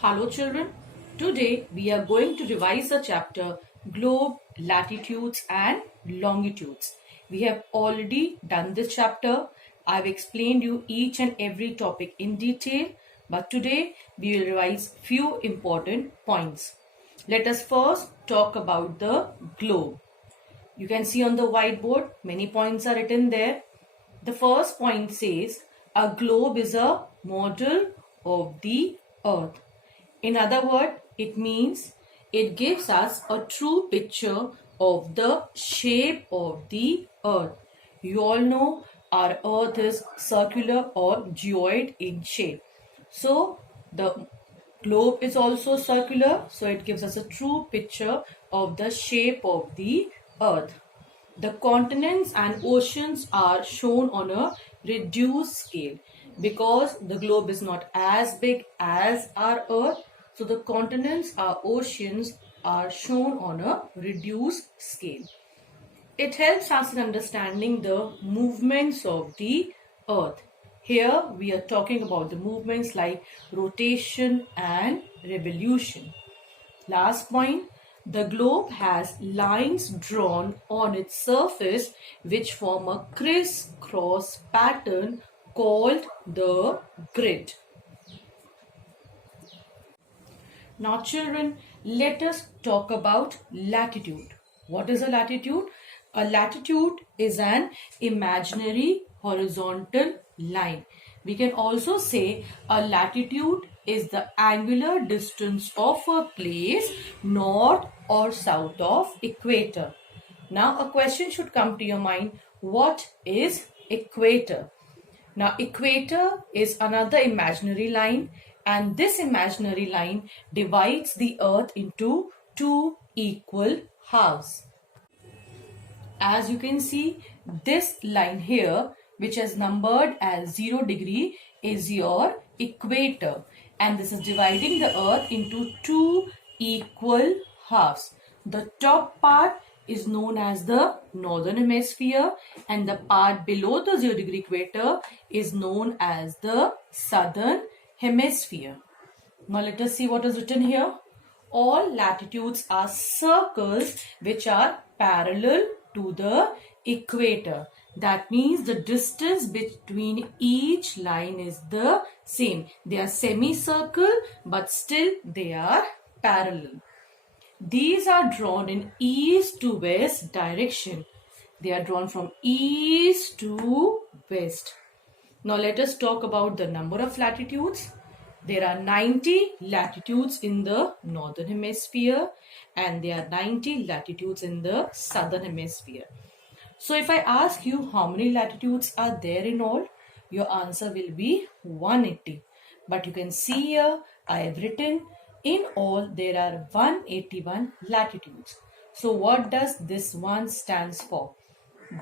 Hello children, today we are going to revise the chapter Globe, Latitudes and Longitudes. We have already done this chapter. I've explained you each and every topic in detail, but today we will revise few important points. Let us first talk about the globe. You can see on the whiteboard many points are written there. The first point says a globe is a model of the earth. In other words, it means it gives us a true picture of the shape of the earth. You all know our earth is circular or geoid in shape. So the globe is also circular, so it gives us a true picture of the shape of the earth. The continents and oceans are shown on a reduced scale because the globe is not as big as our earth. So the continents or oceans are shown on a reduced scale. It helps us in understanding the movements of the earth. Here we are talking about the movements like rotation and revolution. Last point, the globe has lines drawn on its surface which form a criss-cross pattern called the grid. Now children, let us talk about latitude. What is a latitude? A latitude is an imaginary horizontal line. We can also say a latitude is the angular distance of a place north or south of equator. Now a question should come to your mind. What is equator? Now equator is another imaginary line, and this imaginary line divides the earth into two equal halves. As you can see, this line here, which is numbered as 0 degree, is your equator, and this is dividing the earth into two equal halves. The top part is known as the northern hemisphere, and the part below the 0 degree equator is known as the southern hemisphere. Now let us see what is written here. All latitudes are circles which are parallel to the equator. That means the distance between each line is the same. They are semicircle, but still they are parallel. These are drawn in east to west direction. They are drawn from east to west. Now let us talk about the number of latitudes. There are 90 latitudes in the northern hemisphere and there are 90 latitudes in the southern hemisphere. So if I ask you how many latitudes are there in all, your answer will be 180. But you can see here I have written in all there are 181 latitudes. So what does this one stands for?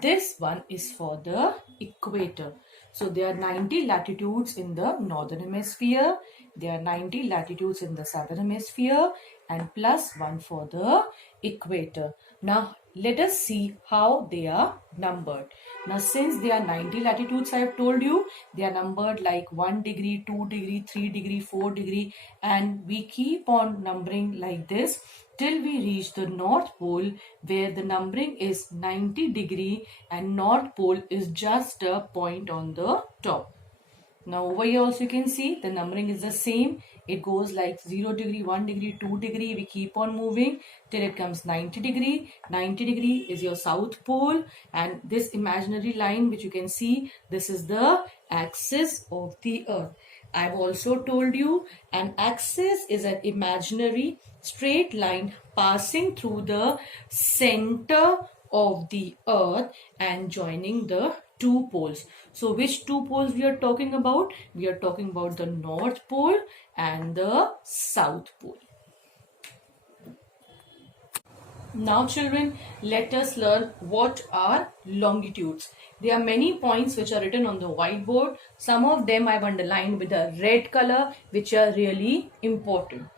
This one is for the equator. So there are 90 latitudes in the northern hemisphere, there are 90 latitudes in the southern hemisphere, and plus one for the equator. Now let us see how they are numbered. Now since there are 90 latitudes, I have told you they are numbered like 1 degree, 2 degree, 3 degree, 4 degree, and we keep on numbering like this till we reach the North Pole, where the numbering is 90 degree and North Pole is just a point on the top. Now over here also you can see the numbering is the same. It goes like 0 degree, 1 degree, 2 degree. We keep on moving till it comes 90 degree. 90 degree is your South Pole, and this imaginary line which you can see, this is the axis of the earth. I've also told you an axis is an imaginary straight line passing through the center of the earth and joining the two poles. So which two poles we are talking about? We are talking about the North Pole and the South Pole. Now children, let us learn what are longitudes. There are many points which are written on the whiteboard. Some of them I've underlined with a red color, which are really important.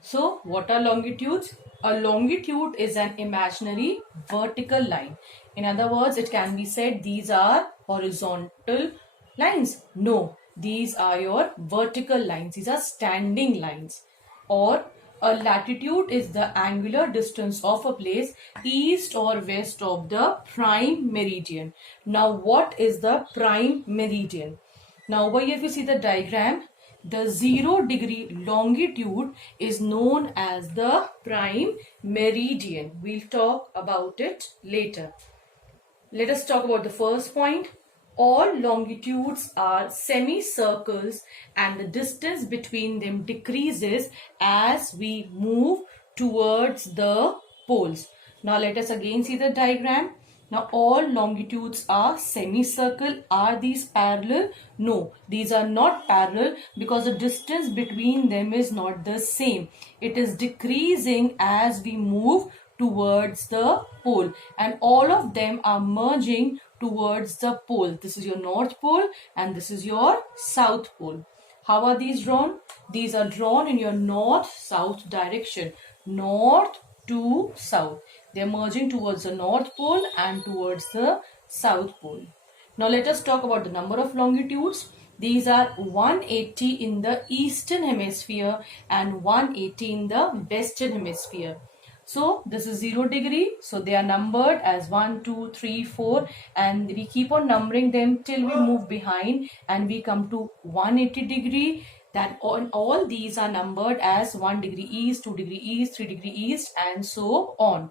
So what are longitudes? A longitude is an imaginary vertical line. In other words, it can be said these are horizontal lines. No, these are your vertical lines. These are standing lines. or a latitude is the angular distance of a place east or west of the prime meridian. Now, what is the prime meridian? Now, over here, if you see the diagram, the 0 degree longitude is known as the prime meridian. We'll talk about it later. Let us talk about the first point. All longitudes are semicircles and the distance between them decreases as we move towards the poles. Now let us again see the diagram. Now all longitudes are semicircle. Are these parallel? No, these are not parallel because the distance between them is not the same. It is decreasing as we move towards the pole, and all of them are merging towards the pole. This is your north pole and this is your south pole. How are these drawn? These are drawn in your north-south direction. North to south. They are merging towards the north pole and towards the south pole. Now let us talk about the number of longitudes. These are 180 in the eastern hemisphere and 180 in the western hemisphere. So this is 0 degree. So they are numbered as 1, 2, 3, 4 and we keep on numbering them till we move behind and we come to 180 degree. That all these are numbered as 1 degree east, 2 degree east, 3 degree east and so on.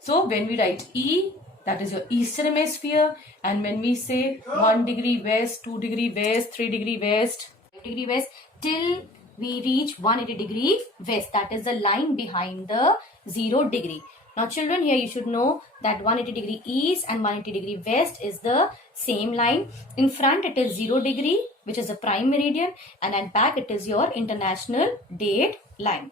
So when we write E, that is your eastern hemisphere, and when we say 1 degree west, 2 degree west, 3 degree west, 5 degree west till we reach 180 degree west, that is the line behind the 0 degree. Now children, here you should know that 180 degree east and 180 degree west is the same line. In front it is 0 degree, which is the prime meridian, and at back it is your international date line.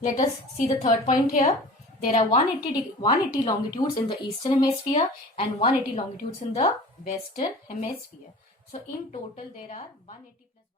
Let us see the third point here. There are 180 longitudes in the eastern hemisphere and 180 longitudes in the western hemisphere. So in total there are 180